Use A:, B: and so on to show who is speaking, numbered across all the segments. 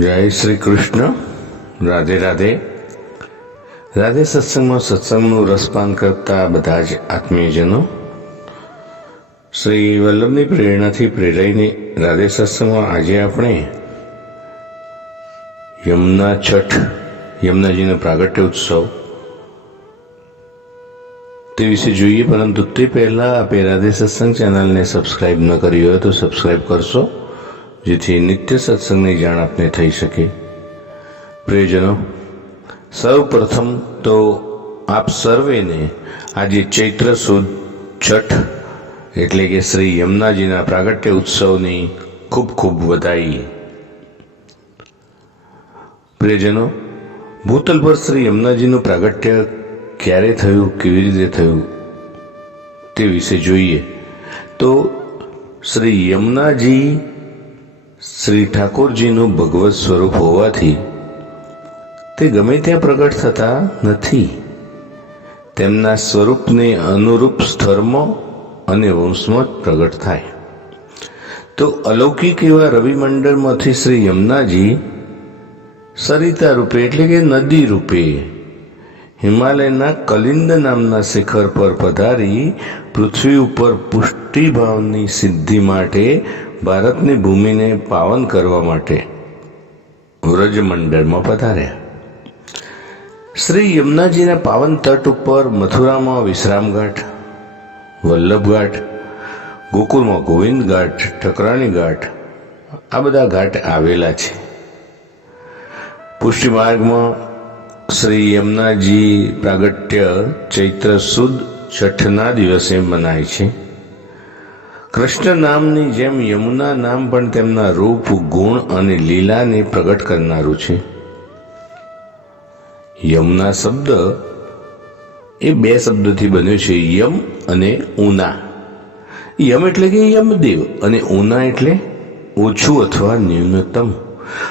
A: જય શ્રી કૃષ્ણ. રાધે રાધે. રાધે સત્સંગમાં સત્સંગનું રસપાન કરતા બધા જ આત્મીયજનો શ્રી વલ્લભની પ્રેરણાથી પ્રેરાઈને રાધે સત્સંગમાં આજે આપણે યમુના છઠ, યમુનાજીનો પ્રાગટ્ય ઉત્સવ તે વિશે જોઈએ, પરંતુ તે પહેલાં આપે રાધે સત્સંગ ચેનલને સબસ્ક્રાઈબ ન કરી હોય તો સબસ્ક્રાઈબ કરશો. જેથી નિત્ય સત્સંગની જાણ આપને થઈ શકે. પ્રિયજનો સૌ પ્રથમ તો આપ સર્વેને આજે ચૈત્ર સુદ છઠ એટલે કે શ્રી યમુનાજીના પ્રાગટ્ય ઉત્સવની ખૂબ ખૂબ વધાઈ. પ્રિયજનો ભૂતલ પર શ્રી યમુનાજીનું પ્રાગટ્ય ક્યારે થયું, કેવી રીતે થયું, તે વિશે જોઈએ. તો શ્રી યમુનાજી શ્રી ઠાકોરજીનું ભગવત સ્વરૂપ હોવાથી તે ગમે ત્યાં પ્રગટ થતા નથી. તેમના સ્વરૂપને અનુરૂપ સ્થળમાં અને વંશમાં પ્રગટ થાય. તો અલૌકિક એવા રવિમંડળમાંથી શ્રી યમુનાજી સરિતા રૂપે એટલે કે નદી રૂપે હિમાલયના કલિંદ નામના શિખર પર પધારી પૃથ્વી ઉપર પુષ્ટિભાવની સિદ્ધિ માટે ભારતની ભૂમિને પાવન કરવા માટે વ્રજમંડળમાં પધાર્યા. શ્રી યમુનાજીના પાવન તટ ઉપર મથુરામાં વિશ્રામઘાટ, વલ્લભઘાટ, ગોકુળમાં ગોવિંદ ઘાટ ઠકરાણી ઘાટ આ બધા ઘાટ આવેલા છે. પુષ્ટિ માર્ગમાં શ્રી યમુનાજી પ્રાગટ્ય ચૈત્ર સુદ છઠના દિવસે મનાય છે. કૃષ્ણ નામની જેમ યમુના નામ પણ તેમના રૂપ, ગુણ અને લીલાને પ્રગટ કરનારું છે. યમુના શબ્દ એ બે શબ્દથી બન્યો છે, યમ અને ઉના. યમ એટલે કે યમદેવ અને ઉના એટલે ઓછું અથવા ન્યૂનતમ.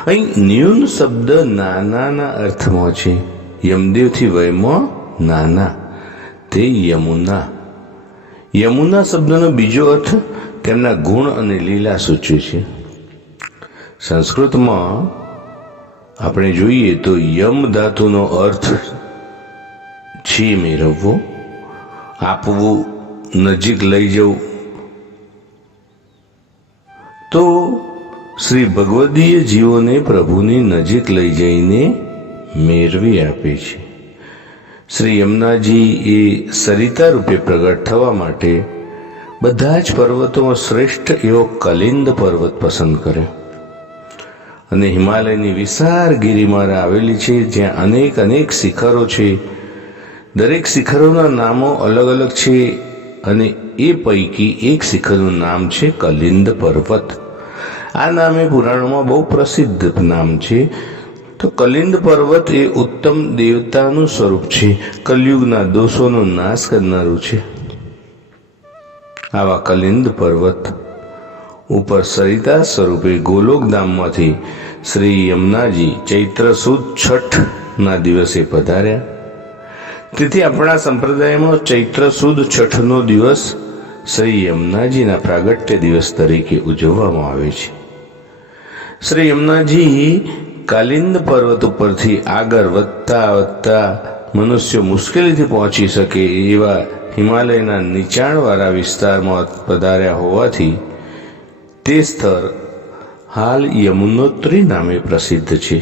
A: અહીં ન્યૂન શબ્દ નાનાના અર્થમાં છે, યમદેવથી વયમાં નાના. તે યમુના. યમુના શબ્દનો બીજો અર્થ તેમના ગુણ અને લીલા સૂચવે છે. સંસ્કૃતમાં આપણે જોઈએ તો યમ ધાતુનો અર્થ છે મેળવવો, આપવું, નજીક લઈ જવું. તો શ્રી ભગવદીય જીવોને પ્રભુની નજીક લઈ જઈને મેળવી આપે છે. શ્રી યમુનાજી એ સરિતા રૂપે પ્રગટ થવા માટે બધા જ પર્વતોમાં શ્રેષ્ઠ એવો કલિંદ પર્વત પસંદ કર્યો. અને હિમાલયની વિશાળ ગિરિમાળા આવેલી છે, જ્યાં અનેક અનેક શિખરો છે. દરેક શિખરોના નામો અલગ અલગ છે અને એ પૈકી એક શિખરનું નામ છે કલિંદ પર્વત. આ નામે પુરાણોમાં બહુ પ્રસિદ્ધ નામ છે. તો કલિંદ પર્વત એ ઉત્તમ દેવતાનું સ્વરૂપ છે. કલયુગના દોષોનો નાશ કરનારું છે. આવા કલિંદ પર્વત ઉપર સરિતા સ્વરૂપે ગોલોકધામમાંથી શ્રી યમુનાજી ચૈત્ર સુદ છઠના દિવસે પધાર્યા. તેથી આપણા સંપ્રદાયમાં ચૈત્ર સુદ છઠનો દિવસ શ્રી યમુનાજીના પ્રાગટ્ય દિવસ તરીકે ઉજવવામાં આવે છે. શ્રી યમુનાજી કાલિંદ પર્વત ઉપરથી આગળ વધતા વધતા મનુષ્ય મુશ્કેલીથી પહોંચી શકે એવા હિમાલયના નીચાણવાળા વિસ્તારમાં પધાર્યા હોવાથી તે સ્થળ હાલ યમુનોત્રી નામે પ્રસિદ્ધ છે.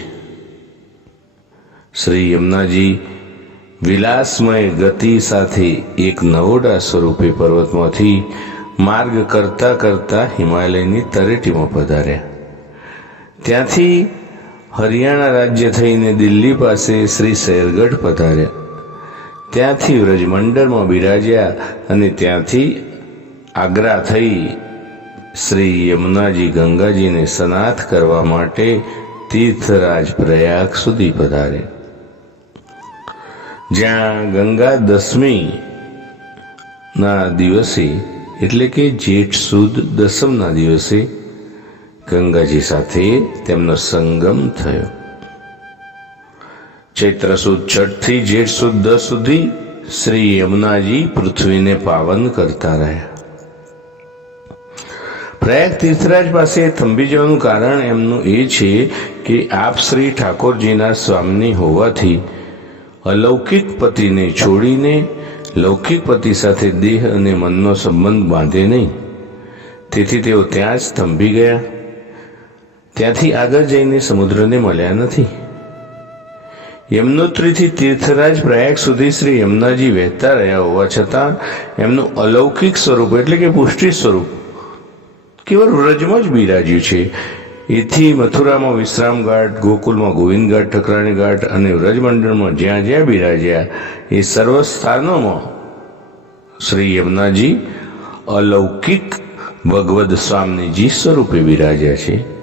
A: શ્રી યમુનાજી વિલાસમય ગતિ સાથે એક નવોડા સ્વરૂપે પર્વતમાંથી માર્ગ કરતા કરતા હિમાલયની તરેટીમાં પધાર્યા. ત્યાંથી હરિયાણા રાજ્ય થઈને દિલ્હી પાસે શ્રી શેરગઢ પધાર્યા. ત્યાંથી વ્રજમંડળમાં બિરાજ્યા અને ત્યાંથી આગ્રા થઈ શ્રી યમુનાજી ગંગાજીને સ્નાત કરવા માટે તીર્થરાજ પ્રયાગ સુધી પધારે જ્યાં ગંગા દસમી ના દિવસે, એટલે કે જેઠ સુદ દસમના દિવસે ગંગાજી સાથે તેમનો સંગમ થયો. ચૈત્ર સુદ છઠથી જેઠ સુદ દસ સુધી શ્રી યમુનાજી પૃથ્વીને પાવન કરતા રહ્યા. પ્રયાગ તીર્થરાજ પાસે થંભી જવાનું કારણ એમનું એ છે કે આપ શ્રી ઠાકોરજીના સ્વામી હોવાથી અલૌકિક પતિને છોડીને લૌકિક પતિ સાથે દેહ અને મનનો સંબંધ બાંધે નહીં. તેથી તેઓ ત્યાં જ થંભી ગયા. ત્યાંથી આગળ જઈને સમુદ્રને મળ્યા નથી. યમનોત્રીથી તીર્થરાજ પ્રયાગ સુધી શ્રી યમુનાજી વહેતા રહ્યા હોવા છતાં, એમનું અલૌકિક સ્વરૂપ એટલે કે પુષ્ટિ સ્વરૂપ કેવળ વ્રજમાં જ બિરાજ્યું છે. એથી મથુરામાં વિશ્રામ ઘાટ, ગોકુલમાં ગોવિંદ ઘાટ ઠકરાણી ઘાટ અને વ્રજમંડળમાં જ્યાં જ્યાં બિરાજ્યા, એ સર્વ સ્થાનોમાં શ્રી યમુનાજી અલૌકિક ભગવદ સ્વામીજી સ્વરૂપે બિરાજ્યા છે.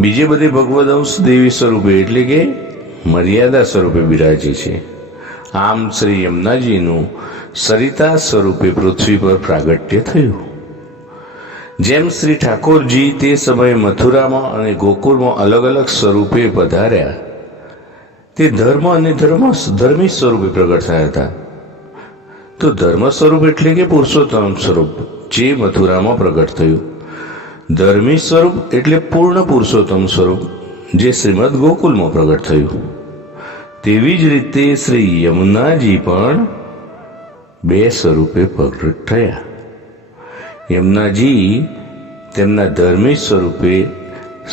A: બીજે બધી ભગવદ અંશ દેવી સ્વરૂપે એટલે કે મર્યાદા સ્વરૂપે બિરાજે છે. આમ શ્રી યમુનાજીનું સરિતા સ્વરૂપે પૃથ્વી પર પ્રાગટ્ય થયું. જેમ શ્રી ઠાકોરજી તે સમયે મથુરામાં અને ગોકુળમાં અલગ અલગ સ્વરૂપે પધાર્યા, તે ધર્મ અને ધર્મ ધર્મી સ્વરૂપે પ્રગટ થયા હતા. તો ધર્મ સ્વરૂપ એટલે કે પુરુષોત્તમ સ્વરૂપ જે મથુરામાં પ્રગટ થયું. ધર્મી સ્વરૂપ એટલે પૂર્ણ પુરુષોત્તમ સ્વરૂપ, જે શ્રીમદ ગોકુલમાં પ્રગટ થયું. તેવી જ રીતે શ્રી યમુનાજી પણ બે સ્વરૂપે પ્રગટ થયા. યમુનાજી તેમના ધર્મી સ્વરૂપે,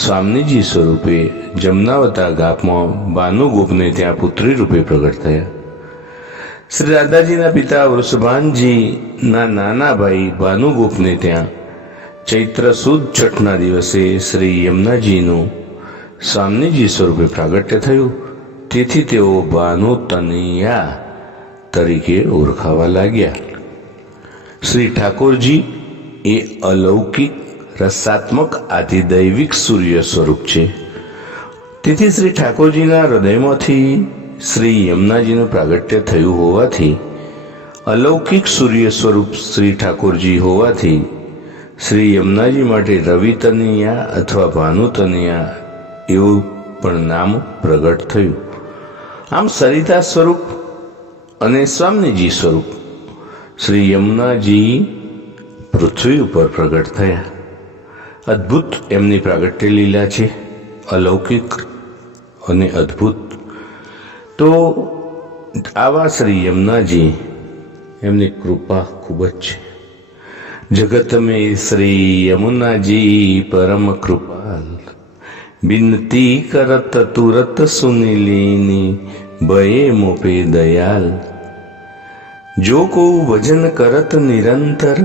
A: સ્વામીજી સ્વરૂપે, જમનાવતા ગાપમાં ભાનુગોપને ત્યાં પુત્રી રૂપે પ્રગટ થયા. શ્રી રાધાજીના પિતા વૃષભાનજીના નાના ભાઈ ભાનુગોપને ત્યાં ચૈત્ર સુદ છઠના દિવસે શ્રી યમુનાજીનું સામનેજી સ્વરૂપે પ્રાગટ્ય થયું. તેથી તેઓ ભાનુ તનયા તરીકે ઓળખાવા લાગ્યા. શ્રી ઠાકોરજી એ અલૌકિક, રસાત્મક, આધિદૈવિક સૂર્ય સ્વરૂપ છે. તેથી શ્રી ઠાકોરજીના હૃદયમાંથી શ્રી યમુનાજીનું પ્રાગટ્ય થયું હોવાથી, અલૌકિક સૂર્ય સ્વરૂપ શ્રી ઠાકોરજી હોવાથી શ્રી યમુનાજી માટે રવિ તનયા અથવા ભાનુ તનયા એવું પણ નામ પ્રગટ થયું. આમ સરિતા સ્વરૂપ અને સ્વામીજી સ્વરૂપ શ્રી યમુનાજી પૃથ્વી ઉપર પ્રગટ થયા. અદ્ભુત એમની પ્રાગટ્ય લીલા છે, અલૌકિક અને અદ્ભુત. તો આવા શ્રી યમુનાજી, એમની કૃપા ખૂબ જ છે. જગત મેં શ્રી યમુનાજી પરમ કૃપાલ બિનતી કરત તુરત સુનિલીની ભયે મોપે દયાલ જો કો ભજન કરત નિરંતર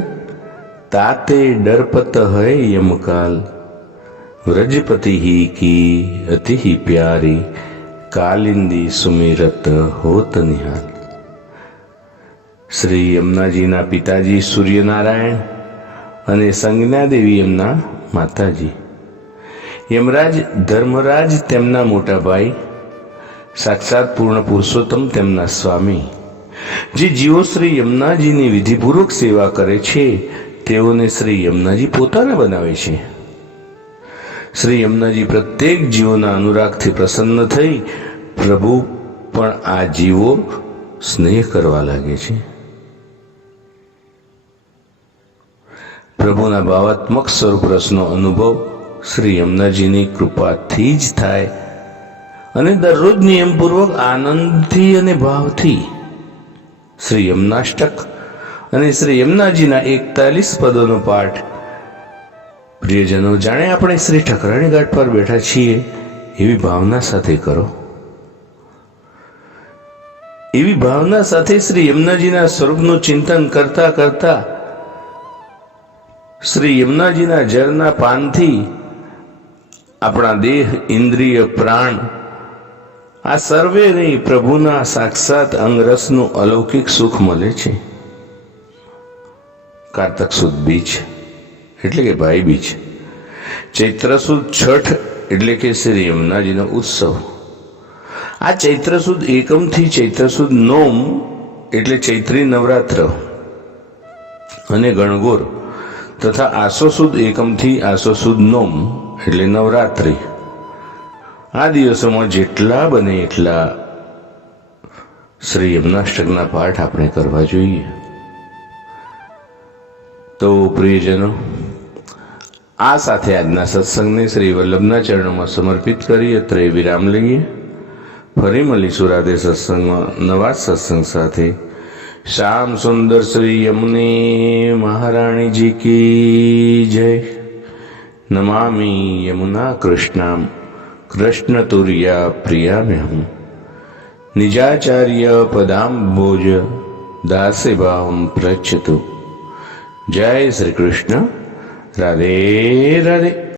A: તાતે ડરપત હૈ યમકાલ વ્રજપતિ ही की अति ही प्यारी કાલિંદી સુમિરત હોત નિહાલ શ્રી યમુનાજીના પિતાજી સૂર્યનારાયણ અને સંજ્ઞાદેવી એમના માતાજી. યમરાજ ધર્મરાજ તેમના મોટા ભાઈ, સાક્ષાત પૂર્ણ પુરુષોત્તમ તેમના સ્વામી. જે જીવો શ્રી યમુનાજીની વિધિપૂર્વક સેવા કરે છે, તેઓને શ્રી યમુનાજી પોતાને બનાવે છે. શ્રી યમુનાજી પ્રત્યેક જીવોના અનુરાગથી પ્રસન્ન થઈ પ્રભુ પણ આ જીવો સ્નેહ કરવા લાગે છે. પ્રભુના ભાવાત્મક સ્વરૂપ રસનો અનુભવ શ્રી યમુનાજીની કૃપાથી જ થાય અને દરરોજ નિયમપૂર્વક આનંદથી અને ભાવથી શ્રી યમનાષ્ટક અને શ્રી યમુનાજીના એકતાલીસ પદોનો પાઠ. પ્રિયજનો, જાણે આપણે શ્રી ઠકરાણી ઘાટ પર બેઠા છીએ એવી ભાવના સાથે કરો. એવી ભાવના સાથે શ્રી યમુનાજીના સ્વરૂપનું ચિંતન કરતા કરતા શ્રી યમુનાજીના જળના પાનથી આપણા દેહ, ઇન્દ્રિય, પ્રાણ, આ સર્વે નહીં પ્રભુના સાક્ષાત અંગરસનું અલૌકિક સુખ મળે છે. કારતક સુદ બીજ, એટલે કે ભાઈ બીજ. ચૈત્ર સુદ છઠ, એટલે કે શ્રી યમુનાજીનો ઉત્સવ. આ ચૈત્ર સુદ એકમથી ચૈત્ર સુદ નોમ, એટલે ચૈત્રી નવરાત્ર. અને ગણગોર. તથા આસો સુદ એકમથી આસો સુદ નોમ, એટલે નવરાત્રિ. આ દિવસોમાં જેટલા બને એટલા શ્રી યમનાષ્ટકના પાઠ આપણે કરવા જોઈએ. તો પ્રિયજનો, આ સાથે આજના સત્સંગને શ્રી વલ્લભના ચરણોમાં સમર્પિત કરી અત્રે વિરામ લઈએ. ફરી મળીશું રાધે સત્સંગમાં નવા સત્સંગ સાથે. શ્યામ સુંદર શ્રી યમુને મહારાણીજી કી જય. નમામિ યમુના કૃષ્ણામ. કૃષ્ણતુર્યા પ્રિયામ્યહમ નિજાચાર્ય પદાંબોજ દાસે ભાવમ પ્રચ્છતુ. જય શ્રી કૃષ્ણ. રાધે રાધે.